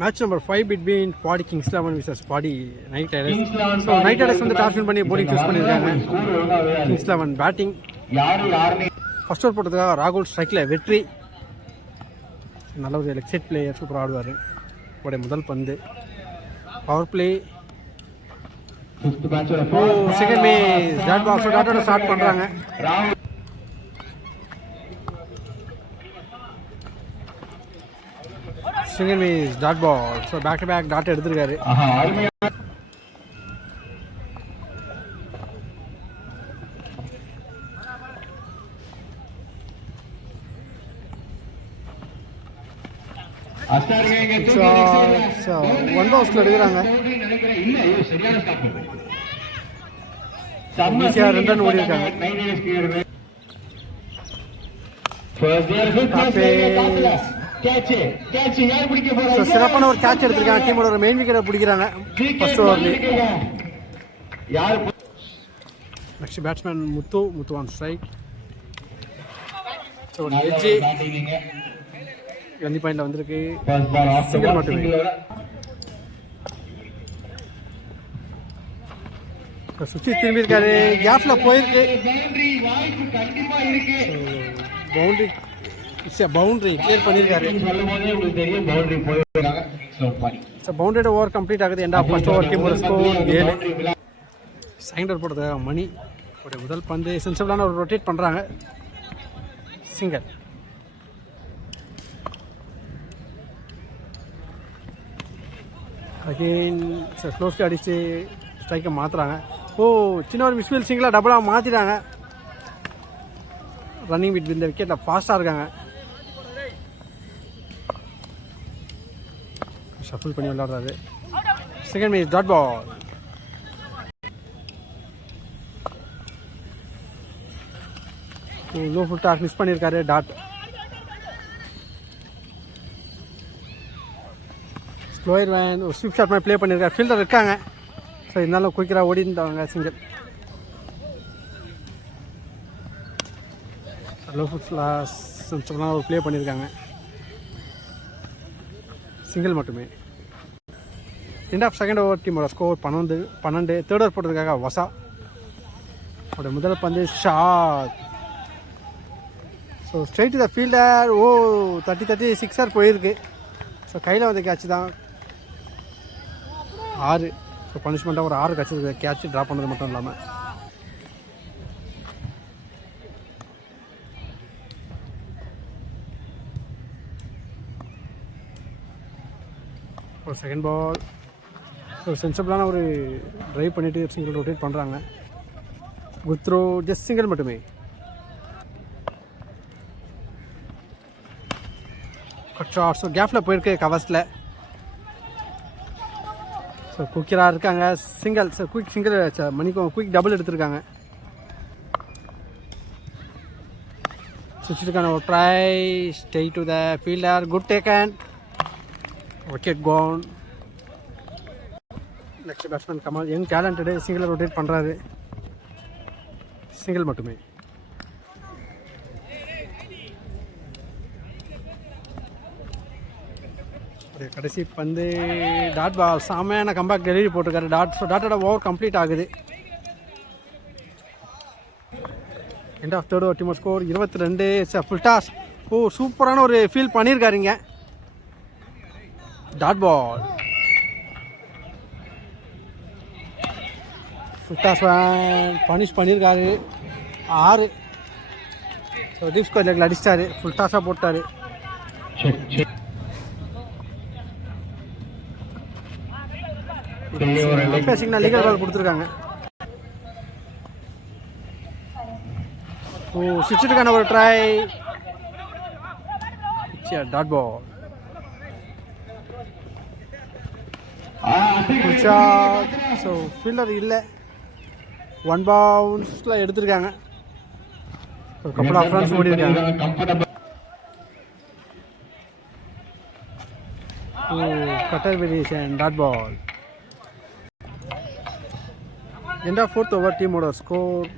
Match number 5 between Paadi Kings 11 vs Paadi knight riders. So knight riders வந்து toss win பண்ணி bowling choose பண்ணியிருக்காங்க. Kings 11 batting. First over போட்டதுக்காக ராகுல் ஸ்ட்ரைக்கில் வெற்றி. நல்ல ஒரு லெக் சைட் பிளேயர், சூப்பராக ஆடுவார். அவருடைய முதல் பந்து power play. Second match dot box டாட்டோட ஸ்டார்ட் பண்ணுறாங்க. Single miss dot ball. So back to back dot எடுத்திருக்காரு. ஒன் பவுன்ஸ்ல எடுக்கிறாங்க. ஈஸியாக 2 ரன் ஓடி இருக்காங்க. சிறப்பான ஒரு கேட்ச் எடுத்திருக்காங்க. டீமோட ஒரு மெயின் விக்கெட்டை பிடிக்கிறாங்க ஃபர்ஸ்ட் ஓவர்லேயே. Next batsman Muthu on strike. So எட்ஜி கன்னி பாயிண்ட்ல வந்திருக்கு. சிங்கிள் மட்டுமே. சுற்றி திரும்பி இருக்காரு. கேப்ல போயிருக்கு. பவுண்டரி கிளியர் பண்ணியிருக்காரு. பவுண்டரியோட ஓவர் கம்ப்ளீட் ஆகுது. End of first over. டீமோட ஸ்கோர் 7. செகண்ட் ஓவர் போடுறதுக்காக மணி அவருடைய முதல் பந்து சென்சிபிளான ஒரு ரொட்டேட் பண்ணுறாங்க. சிங்கர். அகெயின் க்ளோஸ்க்கு அடித்து ஸ்ட்ரைக்கை மாற்றுறாங்க. சின்ன ஒரு மிஸ்ஃபீல் சிங்கிளாக டபுளாக மாற்றிட்டாங்க. ரன்னிங் வித் இந்த விக்கெட்டில் ஃபாஸ்ட்டாக இருக்காங்க. ஷஃபிள் பண்ணி விளையாடுறாரு. Second match dot ball. Low full toss miss பண்ணியிருக்காரு. டாட் ஸ்லோயர் வேன் ஒரு ஸ்விப் ஷாட் மாதிரி ப்ளே பண்ணியிருக்காரு. ஃபீல்டர் இருக்காங்க. ஸோ இருந்தாலும் குயிக்கராக ஓடிந்தாங்க. சிங்கிள். லோ ஃபுட்லாம் ஒரு ப்ளே பண்ணியிருக்காங்க. சிங்கிள் மட்டுமே. End of second over. டீமோட ஸ்கோர் 12. தேர்ட் ஓவர் போட்டதுக்காக வசா அவருடைய முதல் பந்து shot. So straight the fielder. தட்டி 6 போயிருக்கு. ஸோ கையில் வந்து கேட்ச் தான். 6. ஸோ பனிஷ்மெண்ட்டாக ஒரு 6 கிடச்சிருக்கு. கேட்ச் ட்ராப் பண்ணது மட்டும் இல்லாமல். ஒரு செகண்ட் பால். ஸோ சென்சிபிளான ஒரு ட்ரைவ் பண்ணிவிட்டு சிங்கிள் ரொட்டேட் பண்ணுறாங்க. Good throw. ஜஸ்ட் சிங்கிள் மட்டுமே. ஷார்ட். ஸோ கேப்பில் போயிருக்கு கவர்ஸில். ஸோ குயிக்கராக இருக்காங்க. சிங்கிள். ஸோ குயிக் சிங்கிள் மணிக்கும் குயிக் டபுள் எடுத்திருக்காங்க. சுவிட்சுக்கான ஒரு try. Straight to the fielder. Good taken. Wicket gone. Next batsman Kamal young talented. Single rotate பண்ணுறாரு. சிங்கிள் மட்டுமே. கடைசி பந்து டாட் பால். செமையான கம்பேக் டெலிவரி போட்டிருக்காரு டாட். ஸோ டாட்டோட ஓவர் கம்ப்ளீட் ஆகுது. End of third over. டீமோட ஸ்கோர் 22. Full toss. சூப்பரான ஒரு ஃபீல் பண்ணியிருக்காருங்க. Dot ball. Full toss punish பண்ணியிருக்காரு. 6. ஸோ டீப் ஸ்கோர் லெக்கில் அடிச்சிட்டாரு. ஃபுல் டாஸாக போட்டார். லீகல் பால் கொடுத்துருக்காங்க. சிக்ஸுக்கான ஒரு try. Dot ball. So fielder இல்லை. 1 பவுன்ஸில் எடுத்திருக்காங்க. ஒரு கப்பல் ஆஃப் ரன்ஸ் ஓடி இருக்காங்க. Cutter variation. Dot ball. End of fourth over. டீமோட ஸ்கோர்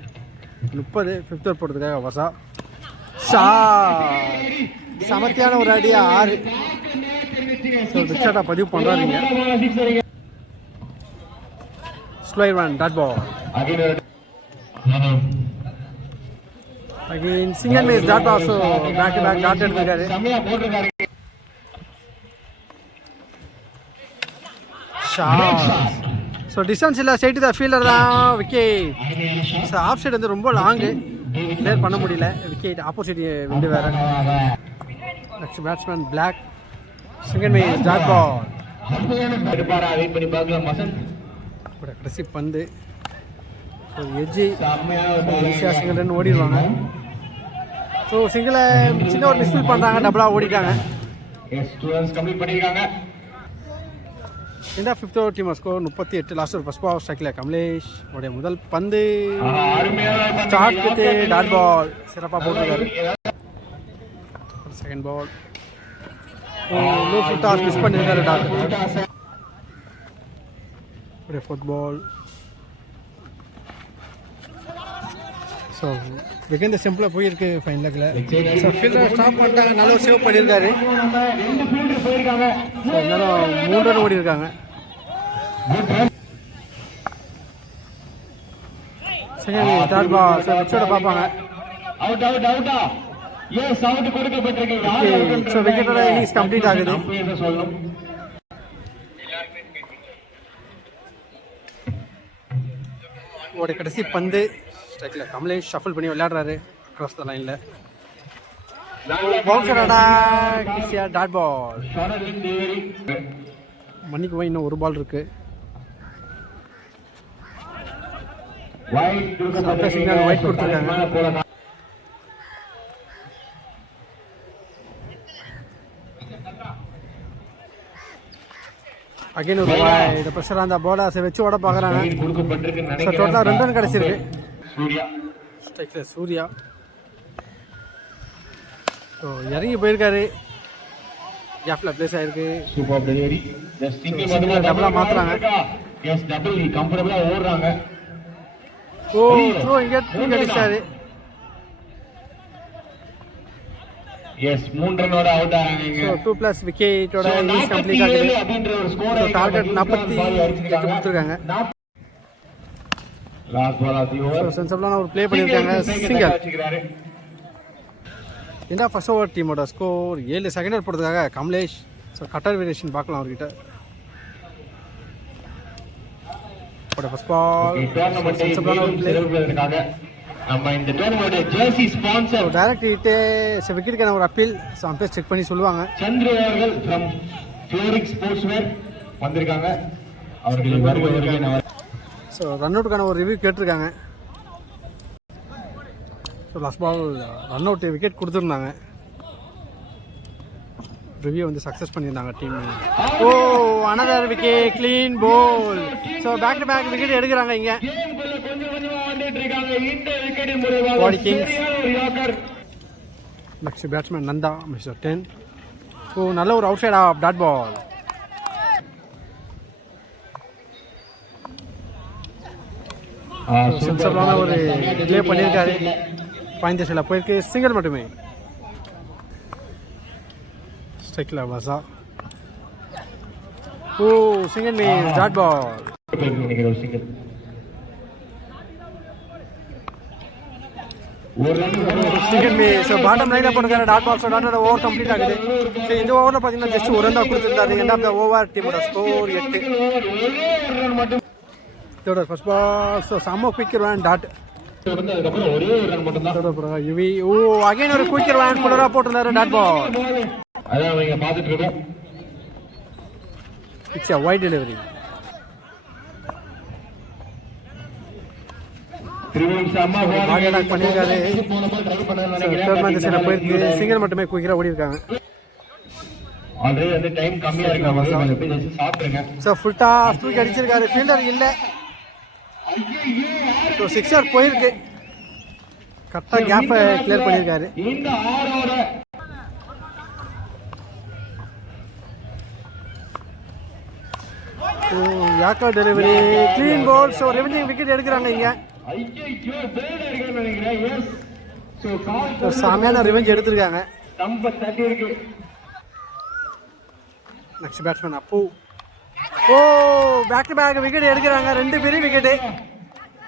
30. ஃபிஃப்த் ஓவர் போடுறதுக்காக வசா சமத்தியான ஒரு அடி. 6. ஸோ பிக் ஷாட்டாக பதிவு பண்ணுறாங்க. Slower one dot ball again single miss dot ball. So back to back dot எடுத்திருக்காரு. ஸோ டிஸ்டன்ஸ் இல்லை, ஸ்ட்ரைட் த ஃபீல்டர் தான் விக்கெட். ஸோ ஆஃப் சைடு வந்து ரொம்ப லாங்கு, கிளியர் பண்ண முடியல. விக்கெட் ஆப்போசிட் விண்டு வேறு. Next batsman black second miss dot ball. கடைசி பந்து எஜ்ஜி ஈஸியாக சிங்கிள் ரன் ஓடிடுவாங்க. ஸோ சிங்கிளை சின்ன ஒரு மிஸ்ஃபில் பண்ணுறாங்க, டபுளாக ஓடிட்டாங்க. இந்த fifth over team score 38. Last ஒரு ஃபர்ஸ்ட் பால் ஸ்ட்ரைக்கில் கமலேஷ் உடைய முதல் பந்து ஸ்டார்ட் வித் டாட் பால். சிறப்பாக போட்டிருக்காரு. Second ball low full toss miss பண்ணியிருக்காரு டாட். உடைய ஃபோர்த் பால் ஸோ வெகந்த சிம்பிளாக போயிருக்கு ஃபைன் லெக்கில். ஸோ ஃபீல்டர் ஸ்டாப் பண்ணிட்டாங்க, நல்ல ஒரு சேவ் பண்ணியிருக்காரு. ஸோ இருந்தாலும் 3 ரன் ஓடி இருக்காங்க. Second dot ball. ஸோ விக்கெட்டோட பார்ப்பாங்க. ஸோ விக்கெட்டோட இன்னிங்ஸ் கம்ப்ளீட் ஆகுது. ஒரு கடைசி பந்து ஸ்ட்ரைக்கில் கமலேஷ் ஷஃபிள் பண்ணி விளையாடுறாரு அக்ராஸ் த லைனில். பவுன்சர் அட்டாக் ஈஸியாக டாட் பால். மன்னிக்குவா, இன்னும் ஒரு பால் இருக்கு. சிக்னல் ஒயிட் கொடுத்துருக்காங்க. அகைன் ஒரு வைட் ப்ரெஷர் அந்த போலர்ஸை வச்சு ஓட பார்க்குறாங்க. ஸோ டோட்டலாக 2 ரன் கிடச்சிருக்கு. ஸ்ட்ரைக்கில் சூர்யா ஸோ இறங்கி போயிருக்காரு. கேப்ல பிளேஸ் ஆயிருக்கு. டபுளாக மாற்றுறாங்க. ஓ த்ரோ இங்கே அடிச்சாரு. எஸ் 3 ரன்னோட அவுட் ஆறாங்க. சோ 2+ விக்கெட்டோட இன்னிங்ஸ் கம்ப்ளீட் ஆகுது. சோ டார்கெட் 48 கொடுத்திருக்காங்க. Last ball of the over. So சென்சபிளான ஒரு ப்ளே பண்ணிருக்காங்க. சிங்கிள். இந்த ஃபர்ஸ்ட் ஓவர் டீமோட ஸ்கோர் 7. செகண்ட் ஓவர் போடுறதுக்காக கமலேஷ். சோ கட்டர் வேரியேஷன் பார்க்கலாம் அவர்கிட்ட. போட ஃபர்ஸ்ட் பால் சென்சபிளான ஒரு ப்ளே நம்ம இந்த tournament jersey sponsor direct hit விக்கெட்டுக்கான ஒரு அப்பீல் அம்பையர் செக் பண்ணி சொல்லுவாங்க. சந்திர அவர்கள் फ्रॉम ஃப்ளோரிக் ஸ்போர்ட்ஸ்வேர் வந்திருக்காங்க. அவர்களுக்கு வருக. ஸோ ரன் அவுட்டுக்கான ஒரு ரிவ்யூ கேட்டிருக்காங்க. So last ball run out wicket கொடுத்துருந்தாங்க. ரிவ்யூ வந்து சக்ஸஸ் பண்ணியிருந்தாங்க team. Oh another wicket clean bowled. So back to back wicket எடுக்கிறாங்க இங்கே Paadi kings. Next batsman Nanda mister 10. So நல்ல ஒரு outside off dot ball. சென்சபிளான ஒரு ப்ளே பண்ணியிருக்காரு. பாயிண்ட் திசையில் போயிருக்கு. சிங்கிள் மட்டுமே. ஸ்ட்ரைக்கில் Vasa. Oh single means dot ball. Single means bottom லைனில் போட்டுருக்காரு டாட் பால். ஸோ டாட்டோட ஓவர் கம்ப்ளீட் ஆகுது. ஸோ இந்த ஓவரில் பார்த்தீங்கன்னா ஜஸ்ட் ஒரு ரன் தான் கொடுத்துருந்தாரு. எண்ட் ஆஃப் த ஓவர் டீமோட ஸ்கோர் 8. இதோட ஃபர்ஸ்ட் பால். ஸோ செம்ம குயிக்கர் வேன் டாட். யுவி ஓ அகைன் ஒரு குயிக்கர் வேன் ஃபுல்லராக போட்டிருந்தாரு dot ball. It's a wide delivery. Body attack பண்ணியிருக்காரு. போயிருக்கு. சிங்கிள் மட்டுமே குயிக்கராக ஓடி இருக்காங்க. ஸோ ஃபுல் டாஸ் தூக்கி அடிச்சிருக்காரு. ஃபீல்டர் இல்லை. ஸோ சிக்ஸர் போயிருக்கு. கரெக்டாக கேப்பை கிளியர் பண்ணியிருக்காரு. யாக்கா delivery clean ball. So revenue wicket எடுக்கிறாங்க இங்கே. சாமியான ரிவெஞ்ச் எடுத்திருக்காங்க. Next batsman Appu. ஓ, பேக் டு பேக் விக்கெட் எடுக்கிறாங்க, 2 பெரிய விக்கெட்டு.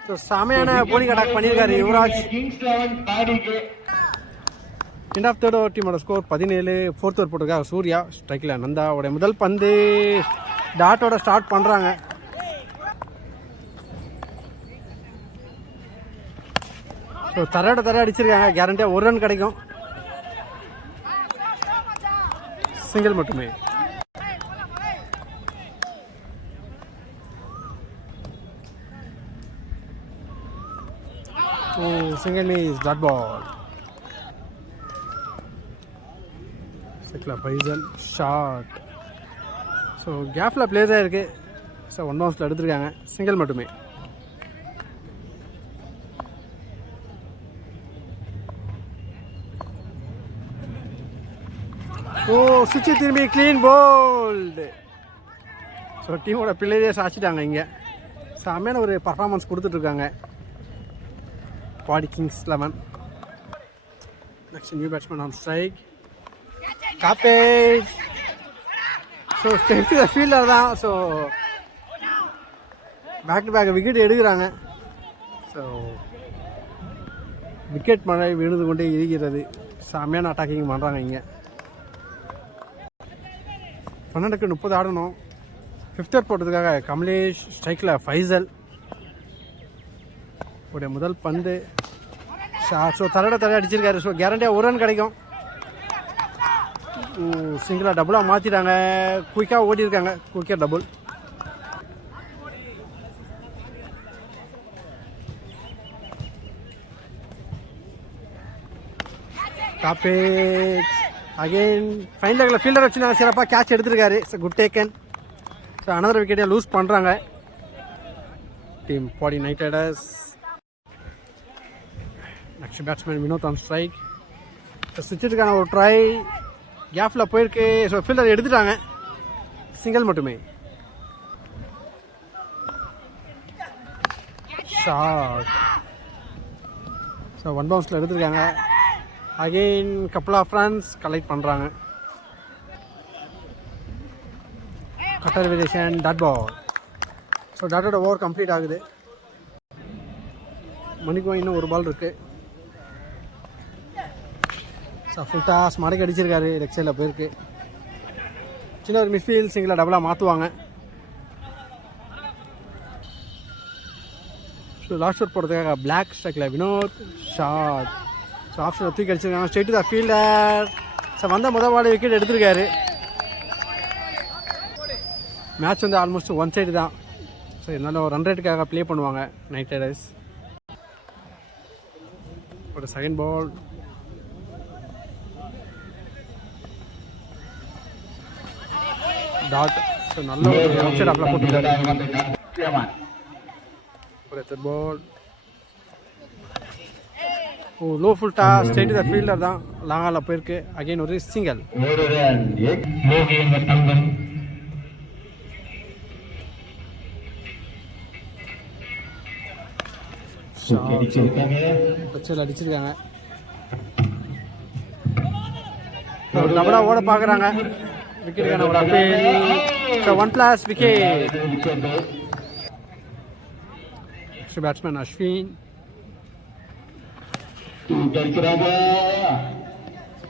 ஸோ செமையான போலிங் அட்டாக் பண்ணியிருக்காரு யுவராஜ். கிங்ஸ் 11 பாடிக்கு எண்ட் ஆஃப் தேர்ட் ஓவர் டீமோட ஸ்கோர் 17. ஃபோர்த் ஓவர் போட்டிருக்காங்க சூர்யா. ஸ்ட்ரைக்கில் நந்தாவோட முதல் பந்து டாட்டோட ஸ்டார்ட் பண்ணுறாங்க. ஸோ தர அடிச்சிருக்காங்க, கேரண்டியாக 1 ரன் கிடைக்கும். சிங்கிள் மட்டுமே. Single is dot ball. பைசல் ஷார்ட். ஸோ கேப்பில் பிளேஸ் ஆகிருக்கு. ஸோ 1 பவுன்ஸில் எடுத்துருக்காங்க, சிங்கிள் மட்டுமே. ஓ, சுவிட்சு திரும்பி க்ளீன் போல்டு. ஸோ டீமோட பிளேயர்ஸ் ஆச்சிட்டாங்க இங்கே. செம்மையான ஒரு பர்ஃபார்மன்ஸ் கொடுத்துட்ருக்காங்க பாடி Kings 11. Next new batsman on strike, காப்பேஜ். ஸோ ஸ்ட்ரென்த் ஃபீல்டர் தான். So back to back wicket எடுக்கிறாங்க. ஸோ விக்கெட் மழை விழுந்து கொண்டே இருக்கிறது. செம்மையான அட்டாக்கிங் பண்ணுறாங்க இங்கே. 12க்கு 30 ஆடணும். 5th over போட்டதுக்காக Kamlesh. ஸ்ட்ரைக்கில் ஃபைசல் உடைய முதல் பந்து ஷார்ட். ஸோ தர அடிச்சிருக்காரு. ஸோ கேரண்டியாக 1 ரன் கிடைக்கும். சிங்கிளாக டபுளாக மாற்றிட்டாங்க. குயிக்காக ஓடிருக்காங்க, குயிக்காக டபுள். டாப்பேஜ் அகெயின் ஃபைன் லெக்கில் ஃபீல்டர் வச்சு நான் சிறப்பாக கேட்ச் எடுத்திருக்காரு. It's good taken. So another விக்கெட்டை லூஸ் பண்ணுறாங்க team Paadi knight riders. Next batsman Vinod on strike. சுவிட்சுக்கான ஒரு ட்ரை கேப்பில் போயிருக்கு. ஸோ ஃபீல்டர் எடுத்துட்டாங்க, சிங்கிள் மட்டுமே. ஷார்ட். ஸோ 1 பவுன்ஸில் எடுத்துருக்காங்க. Again couple of runs collect பண்ணுறாங்க. Cutter variation dot ball. So டாட்டோட ஓவர் கம்ப்ளீட் ஆகுது. மணிக்கும் இன்னும் 1 பால் இருக்குது. ஸோ ஃபுல் டாஸ் மடக்கி அடிச்சிருக்காரு, லெக் சைடில் போயிருக்கு. சின்ன ஒரு மிஸ்ஃபீல்ட், சிங்கிளாக டபுளாக மாற்றுவாங்க. ஸோ லாஸ்ட் ஓவர் போடுறதுக்காக பிளாக் ஸ்ட்ரைக்கில் வினோத். ஷார்ட். ஸோ ஆப்ஷனில் தூக்கி அடிச்சிருக்காங்க. Straight to the fielder. So வந்த முதல் பால் விக்கெட் எடுத்திருக்காரு. மேட்ச் வந்து ஆல்மோஸ்ட் 1 சைடு தான். ஸோ இருந்தாலும் ஒரு ரன் ரேட்டுக்காக ப்ளே பண்ணுவாங்க நைட் ரைடர்ஸ். ஒரு செகண்ட் பால். டாட். ஸோ நல்ல ஒரு அவுட் சைட் அப்ளை போட்டுருக்காரு. ஒரு தேர்ட் பால். ஓ, low full toss straight the fielder தான், லாங்கால போயிருக்கு. அகைன் ஒரு சிங்கிள். அடிச்சிருக்காங்க. டபுளா ஓட பார்க்குறாங்க. விக்கெட்டுக்கான ஒரு appeal. 1+ wicket. Next batsman Ashwin.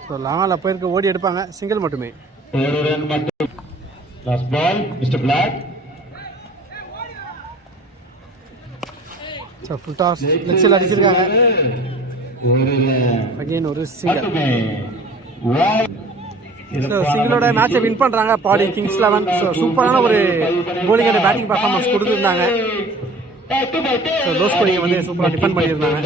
So லாங்கால போயிருக்கு, ஓடி எடுப்பாங்க, சிங்கிள் மட்டுமே. ஸோ ஃபுல் டாஸ் லெக் சைடில் அடிச்சிருக்காங்க. அகெயின் ஒரு சிங்கிள். ஸோ சிங்கிளோட மேட்சை வின் பண்ணுறாங்க பாடி கிங்ஸ் 11. ஸோ சூப்பரான ஒரு போலிங் அண்ட் பேட்டிங் பர்ஃபார்மன்ஸ் கொடுத்துருந்தாங்க. ஸோ லோ ஸ்கோரிங்கை வந்து சூப்பராக டிஃபெண்ட் பண்ணியிருந்தாங்க.